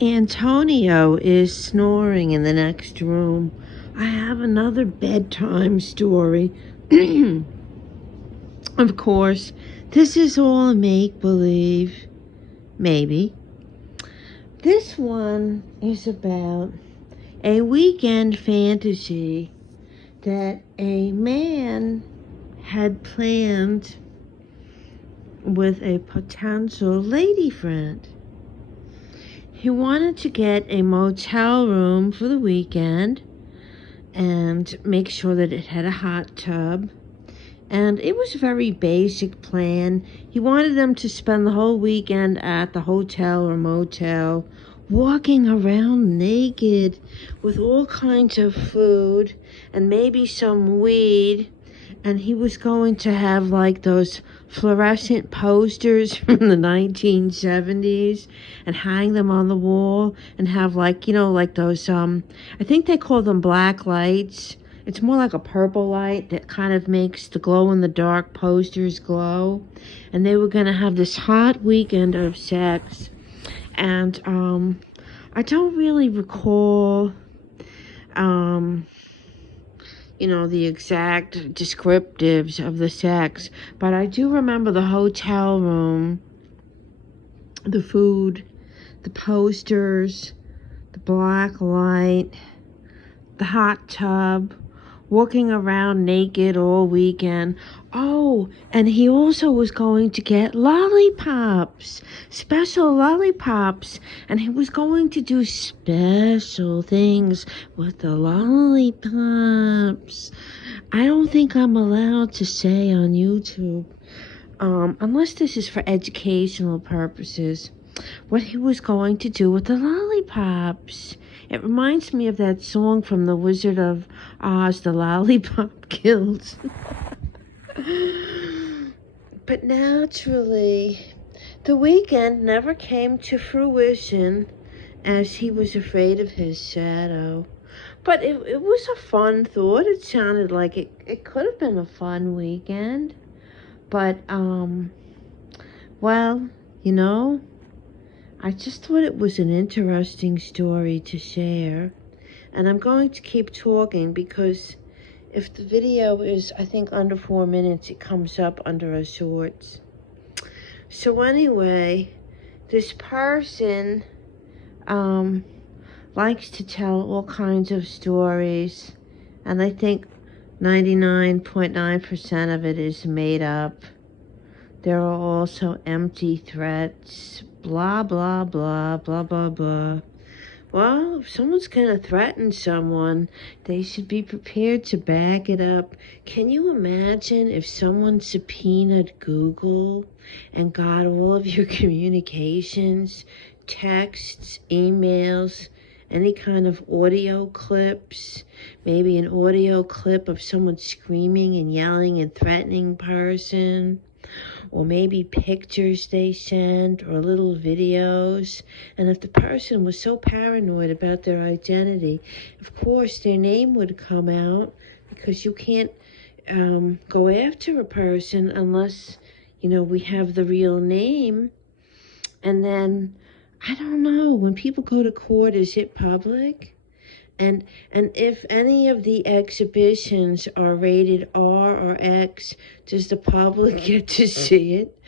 Antonio is snoring in the next room. I have another bedtime story. Of course, this is all make-believe. Maybe. This one is about a weekend fantasy that a man had planned with a potential lady friend. He wanted to get a motel room for the weekend and make sure that it had a hot tub. And it was a very basic plan. He wanted them to spend the whole weekend at the hotel or motel, walking around naked with all kinds of food and maybe some weed. And he was going to have like those fluorescent posters from the 1970s and hang them on the wall and have like, like those, I think they call them black lights. It's more like a purple light that kind of makes the glow-in-the-dark posters glow. And they were going to have this hot weekend of sex. And I don't really recall the exact descriptives of the sex, but I do remember the hotel room, the food, the posters, the black light, the hot tub, walking around naked all weekend. Oh, and he also was going to get lollipops, special lollipops, and he was going to do special things with the lollipops. I don't think I'm allowed to say on YouTube, unless this is for educational purposes, what he was going to do with the lollipops. It reminds me of that song from The Wizard of Oz, The Lollipop Guild. But naturally, the weekend never came to fruition as he was afraid of his shadow. But it was a fun thought. It sounded like it could have been a fun weekend. But, well, I just thought it was an interesting story to share. And I'm going to keep talking because if the video is, I think, under 4 minutes, it comes up under a shorts. So anyway, this person likes to tell all kinds of stories. And I think 99.9% of it is made up. There are also empty threats. Blah, blah, blah, blah, blah, blah. Well, if someone's going to threaten someone, they should be prepared to back it up. Can you imagine if someone subpoenaed Google and got all of your communications, texts, emails, any kind of audio clips, maybe an audio clip of someone screaming and yelling and threatening person? Or maybe pictures they sent or little videos. And if the person was so paranoid about their identity, of course their name would come out, because you can't go after a person unless, we have the real name. And then, I don't know, when people go to court, is it public? And if any of the exhibitions are rated R or X, does the public get to see it?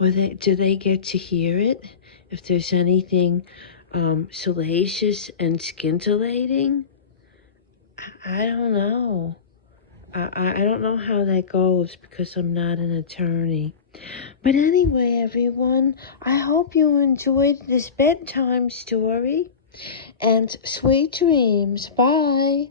Or do they get to hear it? If there's anything salacious and scintillating? I don't know. I don't know how that goes because I'm not an attorney. But anyway, everyone, I hope you enjoyed this bedtime story. And sweet dreams. Bye.